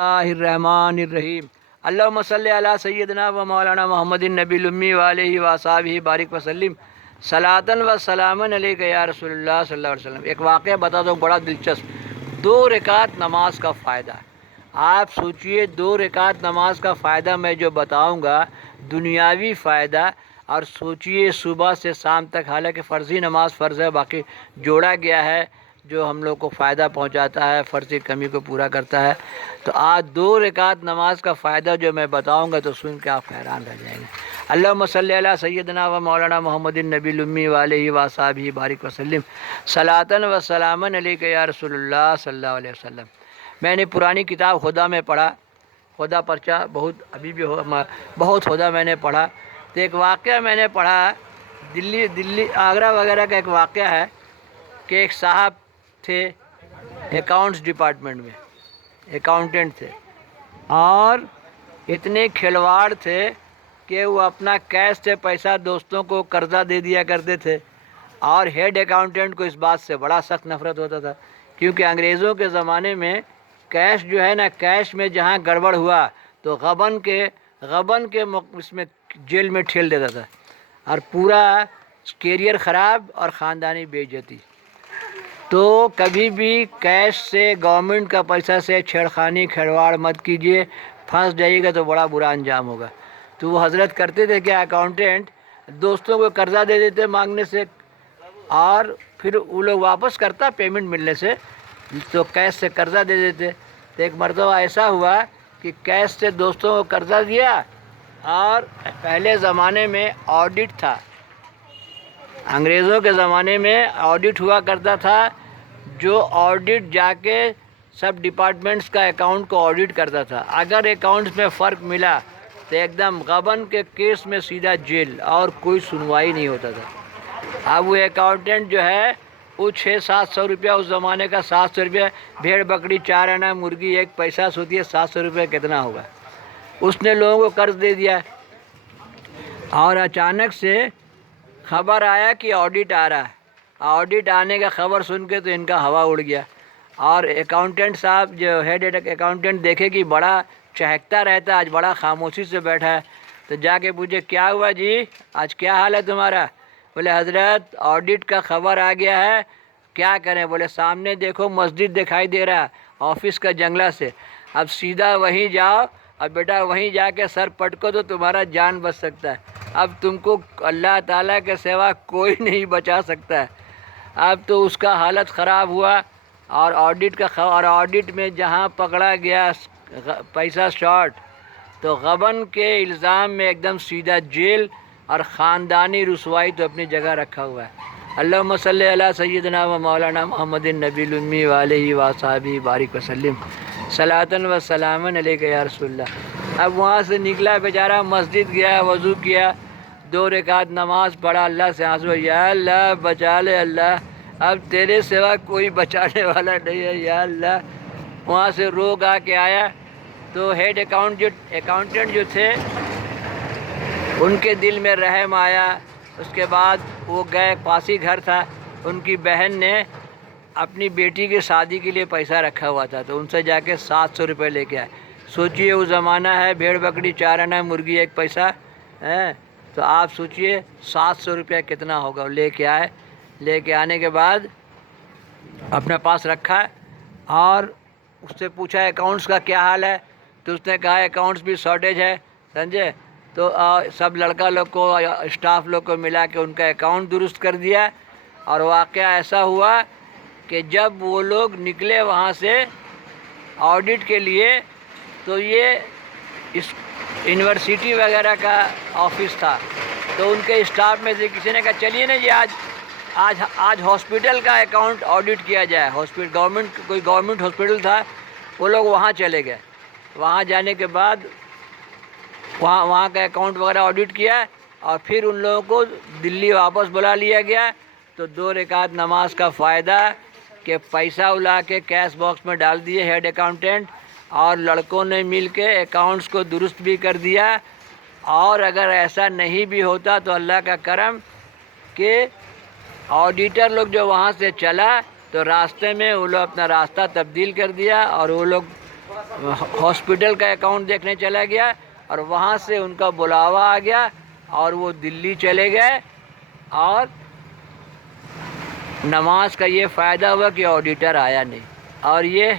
الرحمن الرحیم اللہم صلی علی سیدنا و مولانا محمد النبی الامی وآلہ وصحبہ بارک وسلم صلاۃً و سلامًا علیک یا رسول اللہ صلی اللہ علیہ وسلم۔ ایک واقعہ بتا دو بڑا دلچسپ، 2 رکعت نماز کا فائدہ۔ آپ سوچئے 2 رکعت نماز کا فائدہ میں جو بتاؤں گا، دنیاوی فائدہ، اور سوچئے صبح سے شام تک، حالانکہ فرضی نماز فرض ہے، باقی جوڑا گیا ہے جو ہم لوگ کو فائدہ پہنچاتا ہے، فرضی کمی کو پورا کرتا ہے۔ تو آج 2 رکعت نماز کا فائدہ جو میں بتاؤں گا تو سن کے آپ حیران رہ جائیں گے۔ اللہم صلی علی سیدنا و مولانا محمد النبی الامی وآلہ وصحبہ بارک وسلم صلاۃً و سلامًا علیک یا رسول اللہ صلی اللہ علیہ وسلم۔ میں نے پرانی کتاب خدا میں پڑھا، خدا پرچہ بہت ابھی بھی بہت خدا میں نے پڑھا، تو ایک واقعہ میں نے پڑھا، دلی آگرہ وغیرہ کا ایک واقعہ ہے کہ ایک صاحب تھے اکاؤنٹس ڈپارٹمنٹ میں، اکاؤنٹنٹ تھے، اور اتنے کھلواڑ تھے کہ وہ اپنا کیش سے پیسہ دوستوں کو قرضہ دے دیا کرتے تھے، اور ہیڈ اکاؤنٹنٹ کو اس بات سے بڑا سخت نفرت ہوتا تھا، کیونکہ انگریزوں کے زمانے میں کیش جو ہے نا، کیش میں جہاں گڑبڑ ہوا تو غبن کے اس میں جیل میں ٹھیل دیتا تھا، اور پورا کیریئر خراب اور خاندانی بے عزتی۔ تو کبھی بھی کیش سے، گورنمنٹ کا پیسہ سے چھیڑخانی کھلواڑ مت کیجیے، پھنس جائیے گا تو بڑا برا انجام ہوگا۔ تو وہ حضرت کرتے تھے کہ اکاؤنٹنٹ دوستوں کو قرضہ دے دیتے مانگنے سے، اور پھر وہ لوگ واپس کرتا پیمنٹ ملنے سے، تو کیش سے قرضہ دے دیتے۔ تو ایک مرتبہ ایسا ہوا کہ کیش سے دوستوں کو قرضہ دیا، اور پہلے زمانے میں آڈٹ تھا، انگریزوں کے زمانے میں آڈٹ ہوا کرتا تھا، جو آڈٹ جا کے سب ڈپارٹمنٹس کا اکاؤنٹ کو آڈٹ کرتا تھا۔ اگر اکاؤنٹس میں فرق ملا تو ایک دم غبن کے کیس میں سیدھا جیل، اور کوئی سنوائی نہیں ہوتا تھا۔ اب وہ اکاؤنٹنٹ جو ہے، وہ 600-700 روپیہ، اس زمانے کا 700 روپیہ، بھیڑ بکری 4 آنا مرغی 1 پیسہ ہوتی ہے، 700 روپیہ کتنا ہوگا؟ اس نے لوگوں کو قرض دے دیا، اور اچانک سے خبر آیا کہ آڈٹ آ رہا ہے۔ آڈٹ آنے کا خبر سن کے تو ان کا ہوا اڑ گیا، اور اکاؤنٹنٹ صاحب جو ہیڈ اکاؤنٹنٹ دیکھے کہ بڑا چہکتا رہتا ہے، آج بڑا خاموشی سے بیٹھا ہے، تو جا کے پوچھے کیا ہوا جی، آج کیا حال ہے تمہارا؟ بولے حضرت آڈٹ کا خبر آ گیا ہے، کیا کریں؟ بولے سامنے دیکھو مسجد دکھائی دے رہا ہے آفس کا جنگلہ سے، اب سیدھا وہیں جاؤ، اب بیٹا وہیں جا کے سر پٹکو تو تمہارا جان بچ سکتا ہے۔ اب تم کو اللہ تعالیٰ کے سوا کوئی نہیں بچا سکتا ہے۔ اب تو اس کا حالت خراب ہوا، اور آڈٹ میں جہاں پکڑا گیا پیسہ شارٹ، تو غبن کے الزام میں ایک دم سیدھا جیل، اور خاندانی رسوائی تو اپنی جگہ رکھا ہوا ہے۔ اللہم صلی علی سیدنا و مولانا محمد النبی الامی وآلہ وصحبہ بارک وسلم صلاۃً و سلامًا علیک یا رسول اللہ۔ اب وہاں سے نکلا بیچارہ، مسجد گیا، وضو کیا، 2 رکعت نماز پڑھا، اللہ سے آنسو، یا اللہ بچا لے اللہ، اب تیرے سوا کوئی بچانے والا نہیں ہے یا اللہ۔ وہاں سے رو گا کے آیا، تو ہیڈ اکاؤنٹنٹ جو تھے ان کے دل میں رحم آیا۔ اس کے بعد وہ گئے، پاسی گھر تھا، ان کی بہن نے اپنی بیٹی کی شادی کے لیے پیسہ رکھا ہوا تھا، تو ان سے جا کے 700 روپے لے کے آئے۔ سوچئے وہ زمانہ ہے بھیڑ بکری 4 آنا مرغی 1 پیسہ ہے، تو آپ سوچئے 700 روپیہ کتنا ہوگا۔ لے کے آئے، لے کے آنے کے بعد اپنے پاس رکھا، اور اس سے پوچھا اکاؤنٹس کا کیا حال ہے، تو اس نے کہا اکاؤنٹس بھی شارٹیج ہے، سمجھے؟ تو سب لڑکا لوگ کو، اسٹاف لوگ کو ملا کے ان کا اکاؤنٹ درست کر دیا۔ اور واقعہ ایسا ہوا کہ جب وہ لوگ نکلے وہاں سے آڈٹ کے لیے، تو یہ اس یونیورسٹی وغیرہ کا آفس تھا، تو ان کے اسٹاف میں سے کسی نے کہا چلیے نا جی، آج ہاسپٹل کا اکاؤنٹ آڈٹ کیا جائے۔ کوئی گورنمنٹ ہاسپٹل تھا، وہ لوگ وہاں چلے گئے۔ وہاں جانے کے بعد وہاں کا اکاؤنٹ وغیرہ آڈٹ کیا، اور پھر ان لوگوں کو دلی واپس بلا لیا گیا۔ تو 2 رکعت نماز کا فائدہ کہ پیسہ الا کے کیش باکس میں ڈال دیے ہیڈ اکاؤنٹنٹ، اور لڑکوں نے مل کے اکاؤنٹس کو درست بھی کر دیا۔ اور اگر ایسا نہیں بھی ہوتا تو اللہ کا کرم کہ آڈیٹر لوگ جو وہاں سے چلا، تو راستے میں وہ لوگ اپنا راستہ تبدیل کر دیا، اور وہ لوگ ہاسپٹل کا اکاؤنٹ دیکھنے چلا گیا اور وہاں سے ان کا بلاوا آ گیا اور وہ دلی چلے گئے، اور نماز کا یہ فائدہ ہوا کہ آڈیٹر آیا نہیں، اور یہ